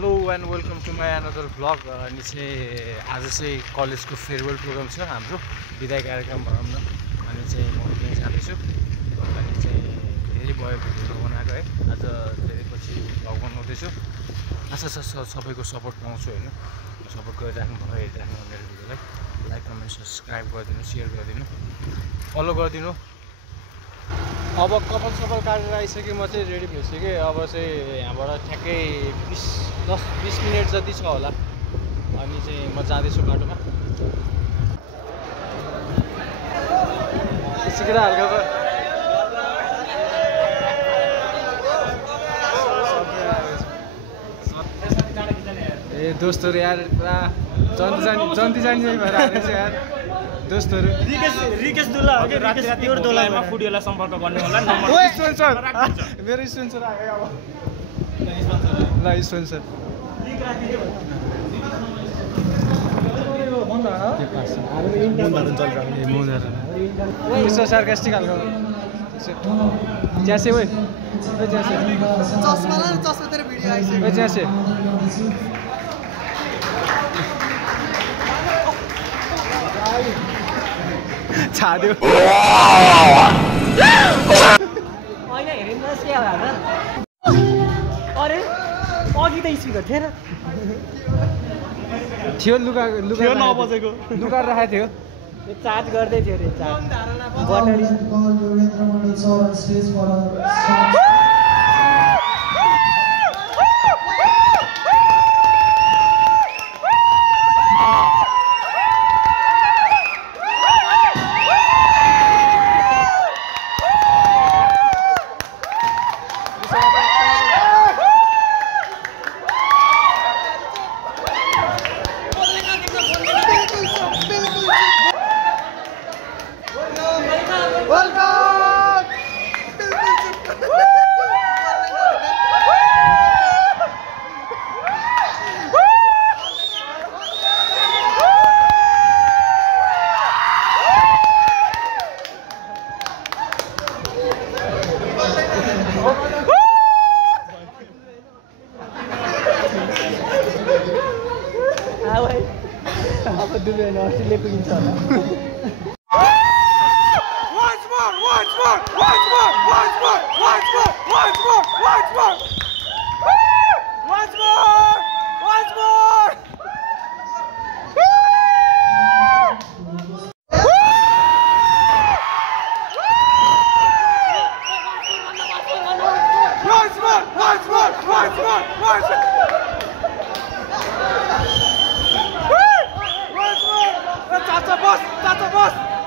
Hello and welcome to my another vlog. अनि चाहिँ आज चाहिँ कलेजको फेयरवेल प्रोग्राम छ हाम्रो, विदाई कार्यक्रम भनौँ न। अनि चाहिँ म त्यहीँ जाँदैछु। अनि चाहिँ धेरै भयो भिडियो बनाएको है, आज धेरै पछि भ्लग बनाउँदैछु। आशा छ सबैको सपोर्ट पाउँछु होइन। सपोर्ट गरिराख्नु भयो, हेरिराख्नु मेरो भिडियोलाई लाइक कमेन्ट सब्सक्राइब गरिदिनु, सेयर गरिदिनु, फलो गरिदिनु। अब कपाल सपाल काटेर आइसकेँ, म चाहिँ रेडी भइसकेँ। अब चाहिँ यहाँबाट ठ्याक्कै 10-20 मिनट जति छ होला। अनि चाहिँ म जाँदैछु बाटोमा। सिकेर हल्का ए दोस्तहरू यार पुरा जन्ती जानी भएर आएको छ यार दोस्तहरू। रिकेश दुला हो कि राति प्योर दुलामा फुडियोलाई सम्पर्क गर्ने होला नम्बर। मेरो स्पोन्सर आयो अब। ल स्पोन्सर सार्कास्टिक खालको ज्यासे भाइ ज्यासे छाड्यो अघि त स्पिकर थिएन थियो, लुगा नबजेको लुगा राखेको थियो, चार्ज गर्दै थियो अरे चार्ज। अब दुबई नर्सले पुगिन्छ होला। That's a boss!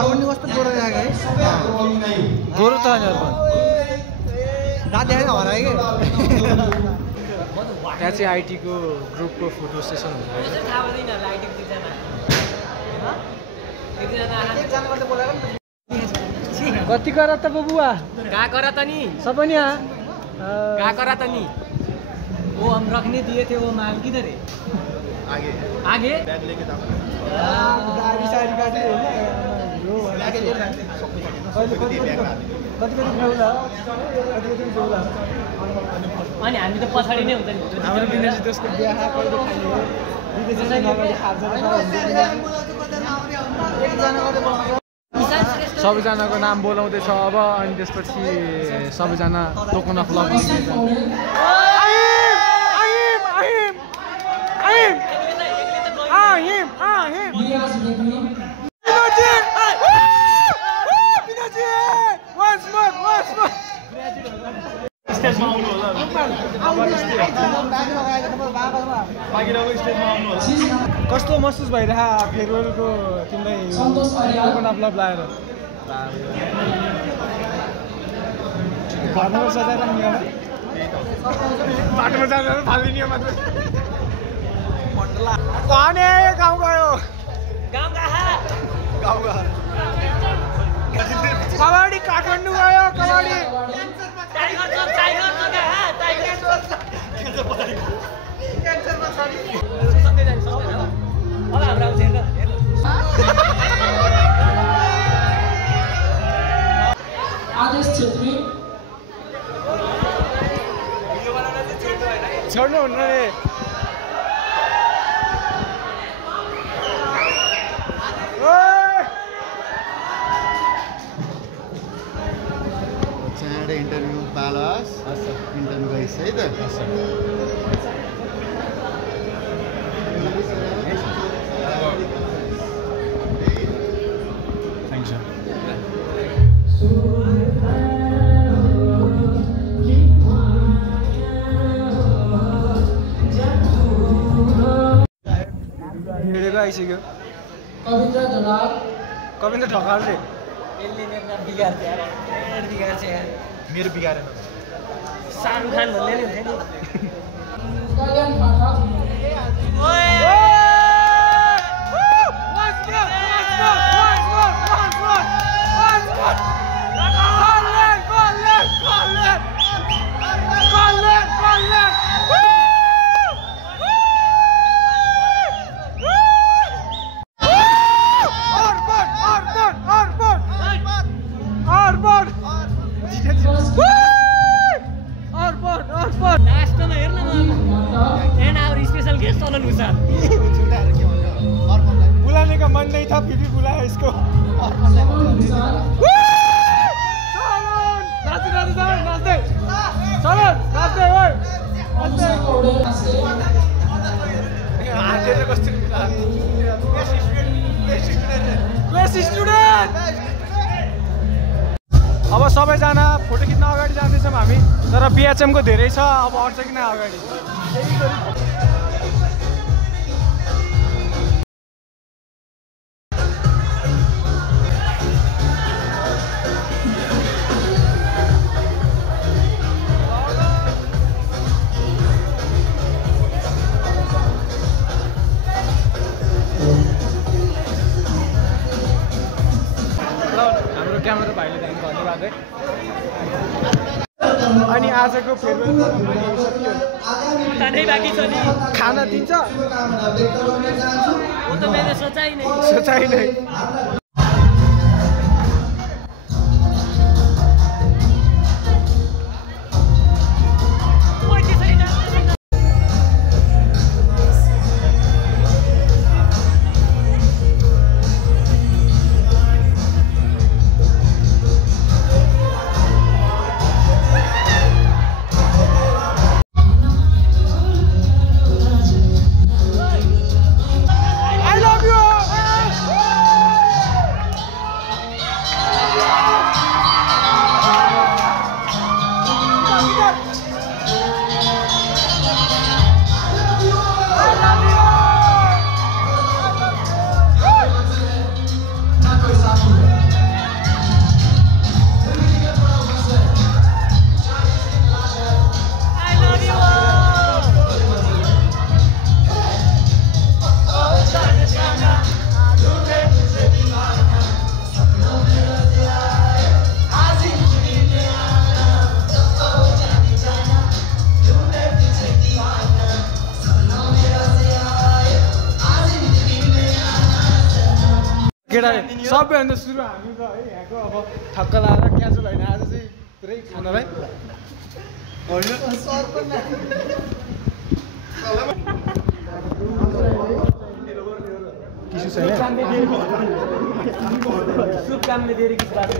हर्बन कस्तो गोरो देखाएको है गोरु त होइन अर्पण रात देखाएको हरायो कि त्यहाँ चाहिँ आइटीको ग्रुपको फोटो सेसन हुन्छ कति करा त बबुआ कहाँ करा त नि सबै नि कहाँ करा त नि वो हम रखने दिए थे वो माल किधर है आगे आगे बैग लेके जाओ गाडी साडी गाडी अनि हामी त पछाडि नै हुन्छ नि हाम्रो विदेशी देशको बिहा कहिले खाने विदेशी नगरी खान्छ सबैजनाको नाम बोलाउँदैछ अब अनि त्यसपछि सबैजना टोकन अफ लभ स्टेजमा आउनु होला कस्तो महसुस भइरह फेयरवेलको तिमीलाई टोकन अफ लभ लाएर घरमा सजाएर बाटोमा जाँदा फालिदिने मात्र भने गाउँ गयो कबड्डी काठमाडौँ गयो कबड्डी आदेश छेत्री छोड्नु हुन्न रे चाँडै इन्टरभ्यू पालोस् इन्टरभ्यू गइस् है त आइसक्यो कविन्द्र ढकाल रे मेरो बिगारेन शाहरुख खान भन्ने नि हुन्छ बुलाने का मन नहीं था फिर भी बुलाया इसको अब सबैजना फोटो खिच्न अगाडि जाँदैछौँ हामी तर बिएचएम को धेरै छ अब अट्छ किन अगाडि क्यामेरा भाइले धन्यवाद है अनि आजको फेयरवेल खाना दिन्छ सोचाइ नै सबैभन्दा सुरु हामी त है यहाँको अब ठक्क लगाएर क्याजुअल होइन आज चाहिँ पुरै खानालाई टिसु छैन सुप कामले दिएर कि बात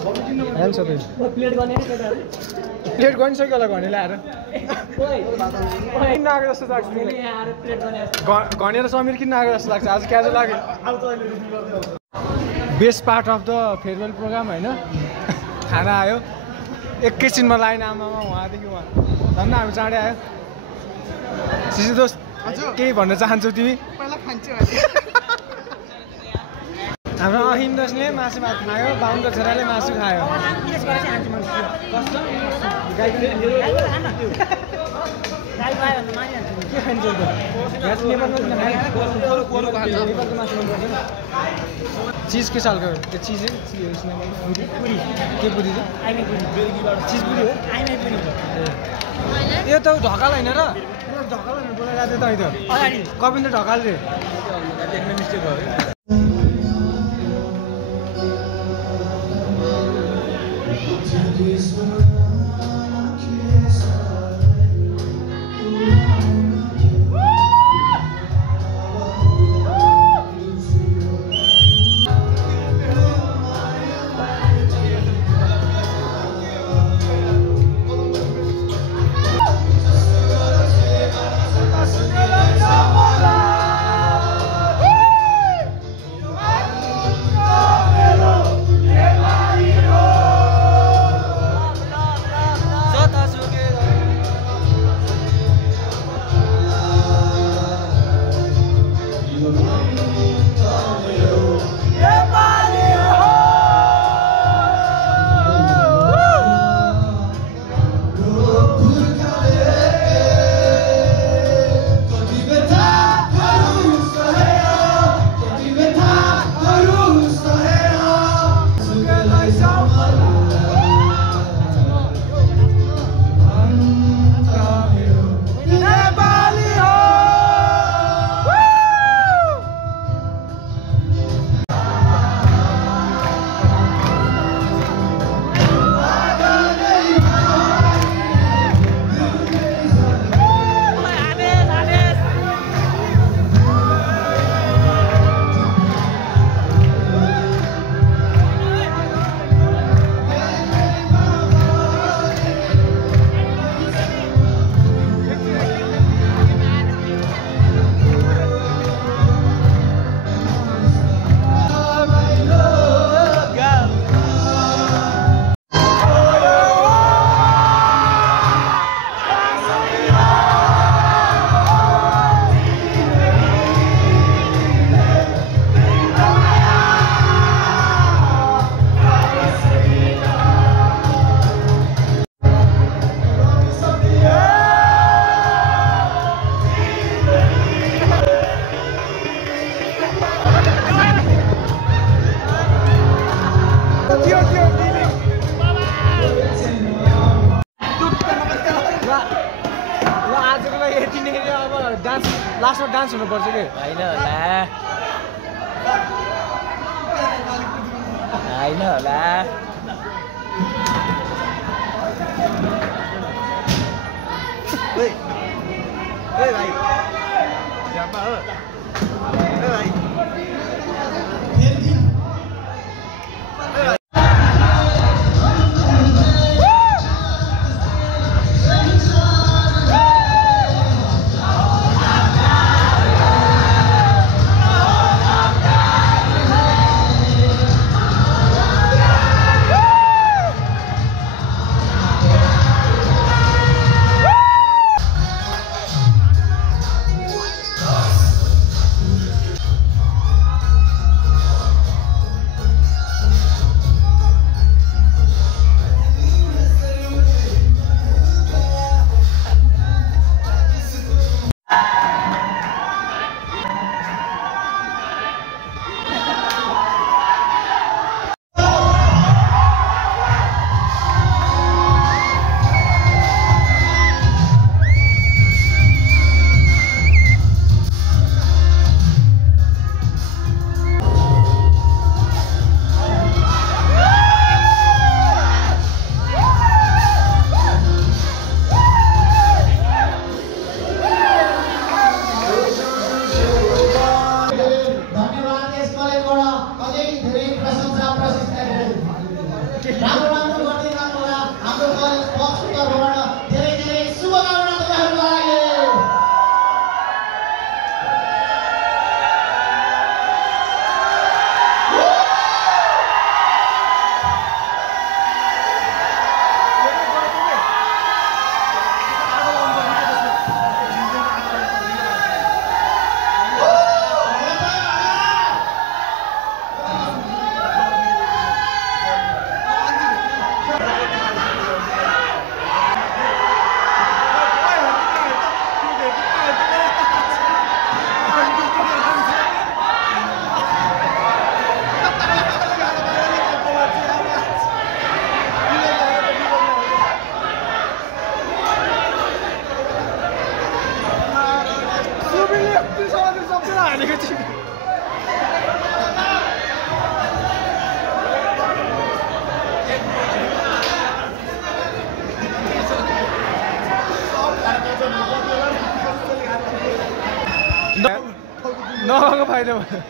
हैन सबै प्लेट गर्ने नि केटाहरु प्लेट गरिसक्यो होला घनेले आएर किन आएको जस्तो लाग्छ मैले यहाँ आएर प्लेट गर्ने घनेर समीर किन आएको जस्तो लाग्छ आज क्याजुअल लाग्यो best part of the farewell programme होइन खाना आयो एकैछिनमा लाइन आमामा उहाँदेखि उहाँ धन्न हामी चाँडै आयो सिसी दोस्त केही भन्न चाहन्छौ तिमी हाम्रो अहिम दोस्ने मासु भात खायो बाहुनको छोराले मासु खायो चिज के सालको त्यो चिज के पुरी चिज पुरी हो यो त ढकाल होइन र ढकाल होइन बोलाइरहेको थियो त अहिले कविन्द्र ढकाल रे देख्ने मिस्टेक भयो लास्टमा डान्स हुनुपर्छ कि होइन होला लगाइदेऊ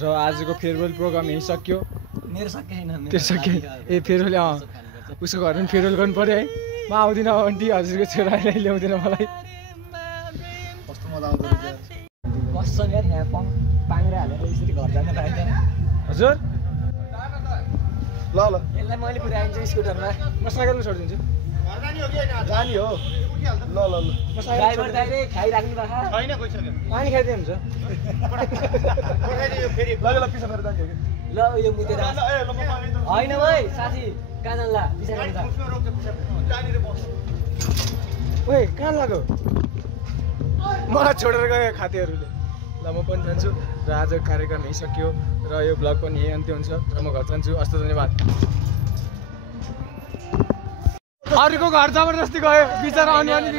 र आजको फेयरवेल प्रोग्राम यहीँ सक्यो। मेरो सके हैन त्यो सक्यो ए फेयरवेल उसको घरमा पनि फेयरवेल गर्नु पऱ्यो है। म आउँदिनँ आन्टी हजुरको छोरा अहिले ल्याउँदिनँ मलाई। कस्तो मजा आउँदो रहेछ कसम यार यहाँ पाङ्रे हालेर यसरी घर जान पाइन्छ हजुर। ल ल यसलाई मैले पुऱ्याइदिन्छु स्कुटरमा म साइकलमा छोडिदिन्छु। जानी हो ल ल ल म साइकल ड्राइभर दाइले खाइराख्नु भएको छैन गइसक्यो पानी खाइदिए हुन्छ। फेरि ल ल पिसा फेरि जान्छ ल यो मुतेर होइन भाइ साथी कहाँ जान्ला बिचारा ओए कहाँ लाग्यो मलाई छोडेर गयो खातेहरूले। ल म पनि जान्छु र आजको कार्यक्रम यहीँ सक्यो र यो ब्लग पनि यहीँ अन्त्य हुन्छ र म घर जान्छु। हस्त धन्यवाद। अरूको घर जबरजस्ती गयो बिचरा अनुहानी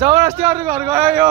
जबरजस्ती अरू घर गयो यो।